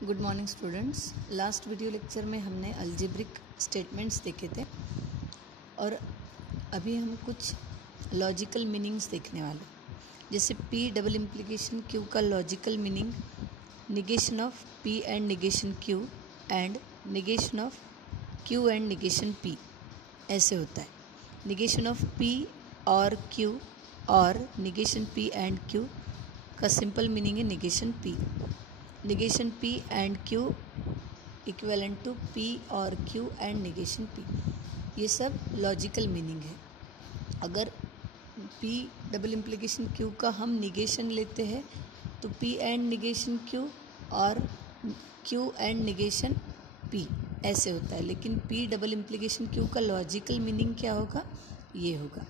Good morning students. Last video lecture में हमने algebraic statements देखे थे और अभी हम कुछ लॉजिकल मीनिंग्स देखने वाले। जैसे पी डबल इम्प्लीकेशन क्यू का logical meaning negation of P and negation Q and negation of q and negation p ऐसे होता है। निगेशन ऑफ पी और क्यू और निगेशन पी एंड क्यू का सिंपल मीनिंग है negation p. Negation P and q equivalent to p और q and negation p. ये सब लॉजिकल मीनिंग है। अगर पी डबल इम्प्लीकेशन क्यू का हम निगेशन लेते हैं तो पी एंड निगेशन क्यू और क्यू एंड निगेशन पी ऐसे होता है। लेकिन पी डबल इम्प्लीकेशन क्यू का लॉजिकल मीनिंग क्या होगा, ये होगा।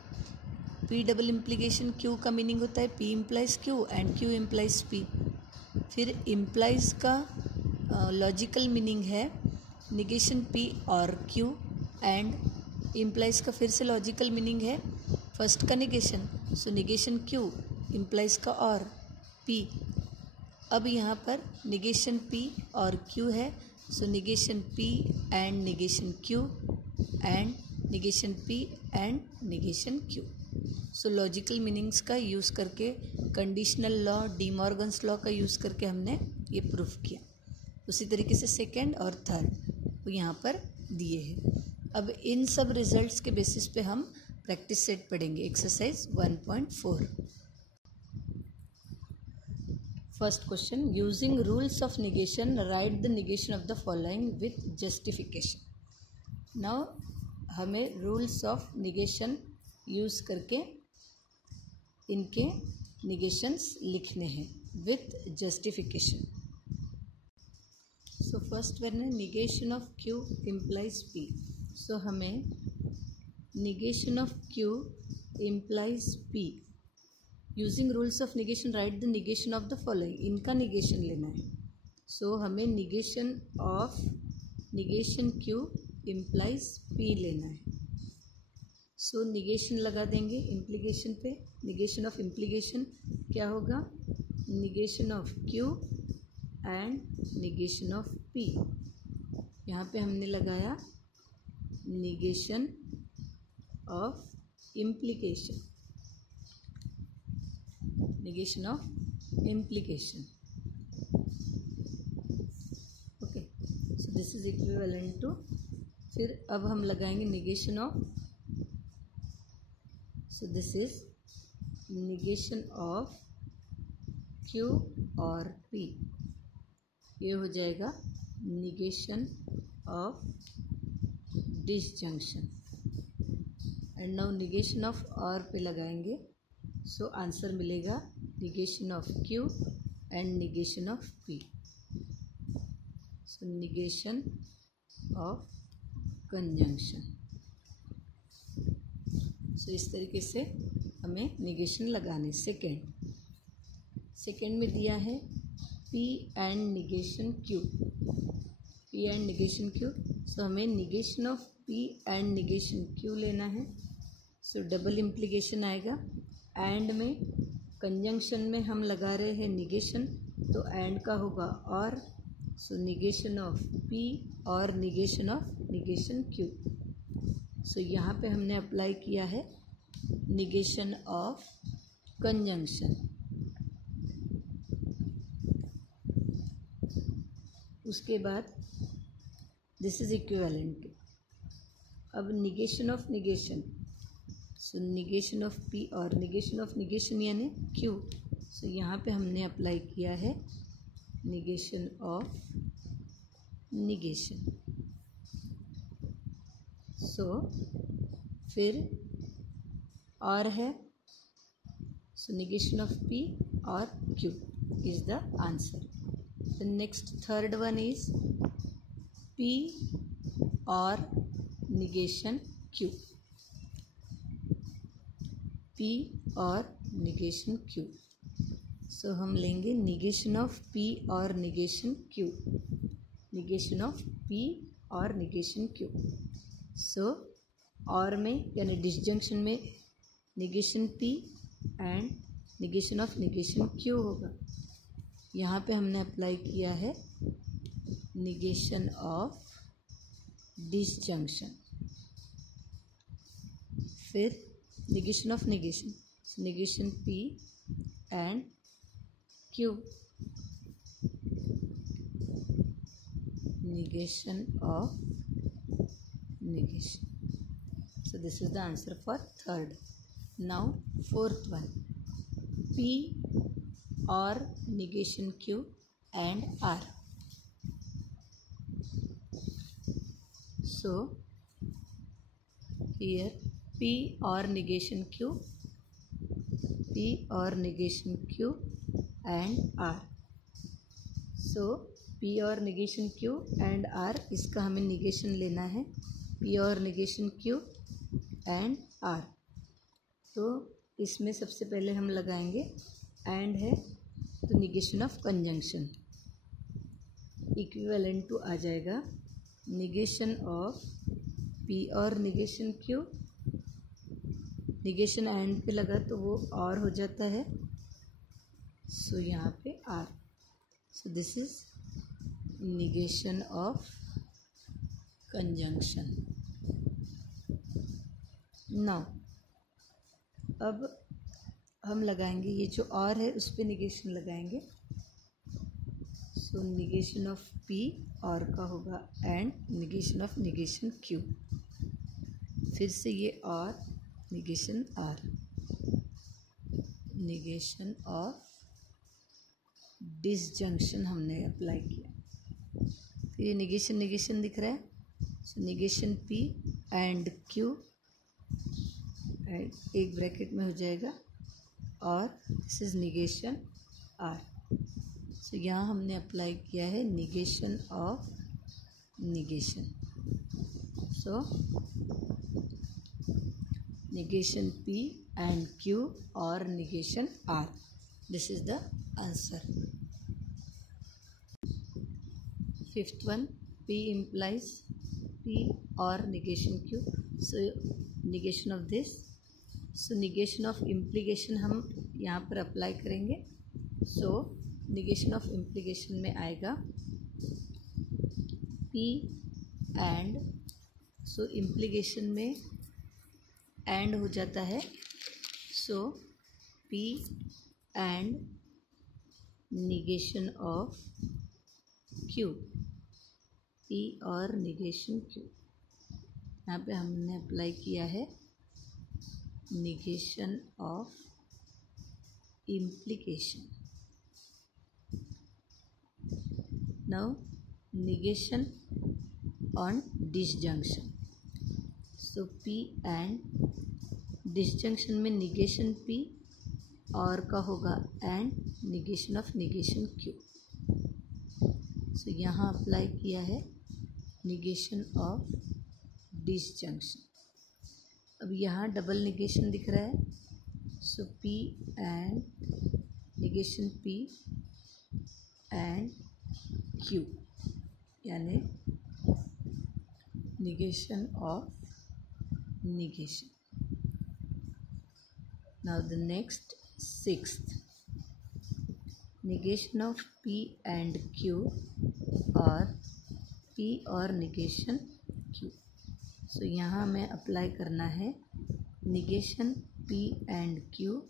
पी डबल इम्प्लीकेशन क्यू का मीनिंग होता है P implies Q and Q implies P. फिर इम्प्लाइज का लॉजिकल मीनिंग है निगेशन पी और क्यू एंड इम्प्लाइज का फिर से लॉजिकल मीनिंग है फर्स्ट का negation, so negation Q implies का और पी। अब यहाँ पर निगेशन पी और क्यू है, so negation P and negation Q and negation P and negation Q. So logical meanings का यूज़ करके conditional law De Morgan's law का यूज़ करके हमने ये प्रूफ किया। उसी तरीके से सेकेंड और थर्ड वो यहाँ पर दिए हैं। अब इन सब रिजल्ट्स के बेसिस पे हम प्रैक्टिस सेट पढ़ेंगे। Exercise 1.4। First question, using rules of negation write the negation of the following with justification. Now हमें रूल्स ऑफ निगेशन यूज़ करके इनके निगेशंस लिखने हैं with justification. So first one है negation of Q implies P. So हमें negation of Q implies P using rules of negation write the negation of the following, इनका negation लेना है। So हमें negation of negation Q implies P लेना है। So negation लगा देंगे implication पे। निगेशन ऑफ इम्प्लीकेशन क्या होगा, negation of q and negation of p. यहाँ पे हमने लगाया negation of implication, negation of implication. Okay, so this is equivalent to, फिर अब हम लगाएंगे negation of, so this is negation of Q और P। ये हो जाएगा negation of disjunction and now negation of और पे लगाएंगे, सो आंसर मिलेगा negation of Q and negation of P। So negation of conjunction। सो इस तरीके से हमें निगेशन लगाने। सेकेंड में दिया है P and negation Q, P and negation Q. So हमें negation of P and negation Q लेना है। सो डबल इम्प्लीकेशन आएगा, एंड में कंजंक्शन में हम लगा रहे हैं निगेशन, तो एंड का होगा और। सो निगेशन ऑफ पी और निगेशन ऑफ निगेशन क्यू। सो यहाँ पे हमने अप्लाई किया है निगेशन ऑफ कंजंक्शन। उसके बाद दिस इज इक्विवेलेंट टू, अब negation of negation, so negation of p और निगेशन ऑफ निगेशन यानी क्यू। सो यहाँ पे हमने अप्लाई किया है निगेशन ऑफ निगेशन। सो फिर और है, सो निगेशन ऑफ पी और Q is the answer. The next third one is P और निगेशन क्यू, पी और निगेशन क्यू। सो हम लेंगे निगेशन ऑफ पी और negation Q, negation of p और निगेशन क्यू। सो और में यानी डिसजंक्शन में negation P and negation of negation Q होगा। यहाँ पे हमने अप्लाई किया है negation of disjunction. फिर negation of negation, so negation P and Q, negation of negation. So this is the answer for third. Now fourth one, P or negation Q and R. So here P or negation Q, P or negation Q and R. So P और negation Q and R, इसका हमें negation लेना है, P और negation Q and R. तो इसमें सबसे पहले हम लगाएंगे and है तो negation of conjunction equivalent to आ जाएगा negation of P और negation Q, negation and पे लगा तो वो और हो जाता है, सो यहाँ पे R. So this is negation of conjunction. Now अब हम लगाएंगे ये जो और है उस पे negation लगाएंगे. So negation of P और का होगा and negation of negation Q. फिर से ये और negation R, negation of disjunction हमने अप्लाई किया. फिर ये negation negation दिख रहा है, so negation P and Q and एक ब्रैकेट में हो जाएगा और दिस इज negation R. सो यहाँ हमने अप्लाई किया है negation of negation. So negation P and Q or negation R. This is the answer. Fifth one, P implies P or negation Q. So negation of this. So negation of implication हम यहाँ पर apply करेंगे. So negation of implication में आएगा P and, so implication में and हो जाता है, so P and negation of Q, P और negation Q. यहाँ पे हमने अप्लाई किया है negation of implication. Now negation on disjunction. So P and disjunction में negation P और का होगा and negation of negation Q. So यहाँ अप्लाई किया है negation of disjunction. अब यहाँ डबल negation दिख रहा है, so P and negation P and Q, यानी negation of negation. Now the next sixth, negation of P and Q और P और negation Q. So यहाँ हमें अप्लाई करना है negation P and Q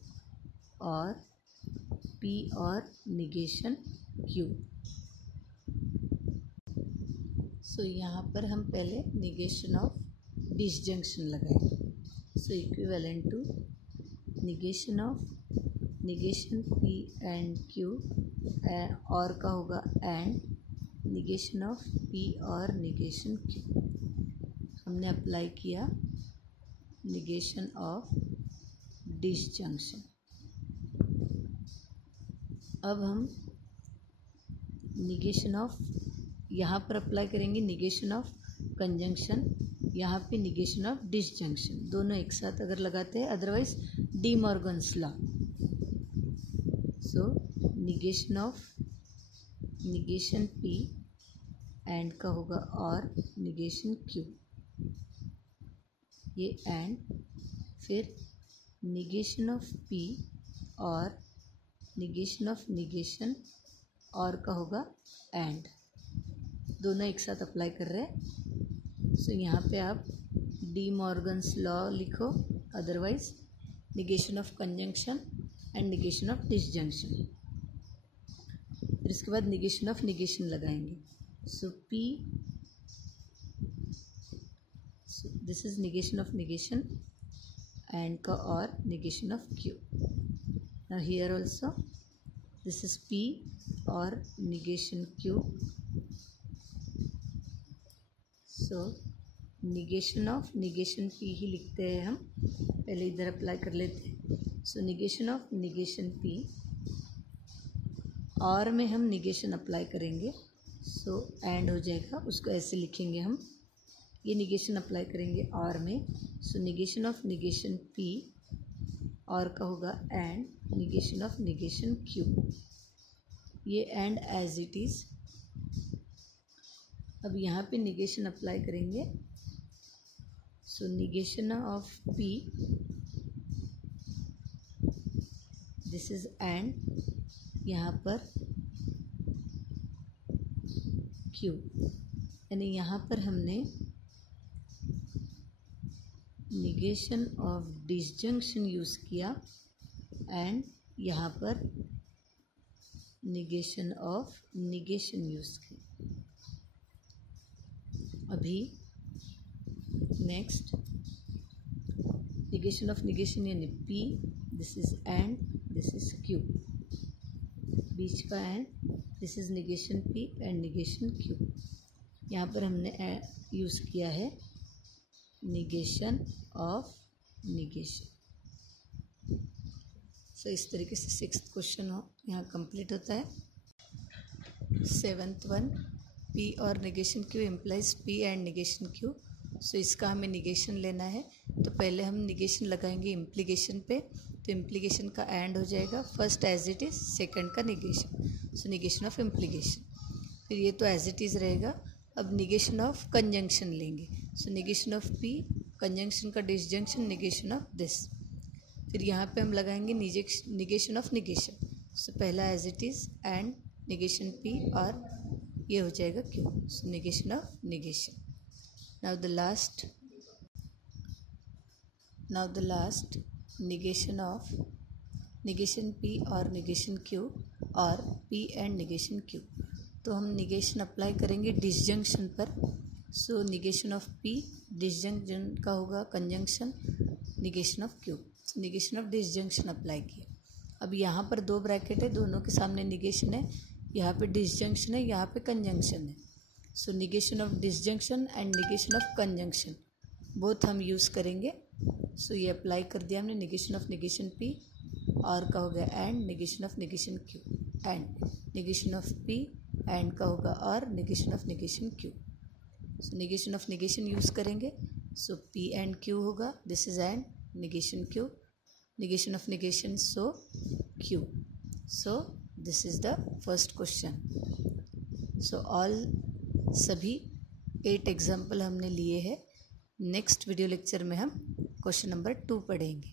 और P और negation Q. So यहाँ पर हम पहले negation of disjunction लगाएंगे. So equivalent to negation of negation P and Q और का होगा and negation of P और negation Q. हमने अप्लाई किया negation of disjunction. अब हम negation of यहाँ पर अप्लाई करेंगे negation of conjunction, यहाँ पे negation of disjunction, दोनों एक साथ अगर लगाते हैं, otherwise D Morgan's law. So negation of negation P and का होगा और negation Q, ये and, फिर negation of P और negation of negation और का होगा and. दोनों एक साथ अप्लाई कर रहे हैं। सो यहाँ पे आप डी मॉर्गन्स लॉ लिखो, otherwise negation of conjunction and negation of disjunction. फिर इसके बाद निगेशन ऑफ निगेशन लगाएंगे। So P, this is negation of negation and का और negation of Q. Now here also this is P और negation Q. So negation of negation P ही लिखते हैं हम, पहले इधर अप्लाई कर लेते हैं। So negation of negation P, और में हम निगेशन अप्लाई करेंगे। सो एंड हो जाएगा, उसको ऐसे लिखेंगे हम, ये निगेशन अप्लाई करेंगे और में। So negation of negation P और का होगा and negation of negation Q. ये एंड एज इट इज। अब यहाँ पे निगेशन अप्लाई करेंगे। So negation of P, this is and, यहाँ पर क्यू, यानी यहाँ पर हमने निगेशन ऑफ डिसजंक्शन यूज़ किया एंड यहाँ पर निगेशन ऑफ निगेशन यूज़ किया। अभी नेक्स्ट निगेशन ऑफ निगेशन यानी P, this is and, this is Q, बीच का and, this is negation P and negation Q. यहाँ पर हमने यूज़ किया है निगेशन ऑफ निगेशन। सो इस तरीके से 6th क्वेश्चन यहाँ कंप्लीट होता है। 7th वन, पी और negation Q implies P and negation Q. So इसका हमें निगेशन लेना है, तो पहले हम निगेशन लगाएंगे इम्प्लीकेशन पे, तो इम्प्लीकेशन का एंड हो जाएगा first as it is, second का negation. So negation of implication, फिर ये तो एज इट इज़ रहेगा। अब निगेशन ऑफ कंजंक्शन लेंगे। सो निगेशन ऑफ पी, कंजंक्शन का डिसजंक्शन, निगेशन ऑफ दिस। फिर यहाँ पे हम लगाएंगे निगेशन ऑफ निगेशन। सो पहला as it is and negation P और ये हो जाएगा Q. So negation of negation. Now the last negation of negation P और निगेशन क्यू और पी एंड निगेशन क्यू। तो हम निगेशन अप्लाई करेंगे डिसजंक्शन पर। So negation of P, disjunction का होगा conjunction, negation of Q, negation of disjunction apply किया। अब यहाँ पर 2 ब्रैकेट है, दोनों के सामने निगेशन है, यहाँ पे डिसजंक्शन है, यहाँ पे कंजंक्शन है। So negation of disjunction and negation of conjunction both हम यूज़ करेंगे। सो ये अप्लाई कर दिया हमने, निगेशन ऑफ निगेशन पी और का हो गया and negation of negation Q, and negation of P and का होगा और negation of negation Q. So negation of negation use करेंगे। सो पी एंड क्यू होगा, this is and negation Q, negation of negation so Q. So this is the first question. So all सभी 8 example हमने लिए हैं। Next video lecture में हम question number 2 पढ़ेंगे।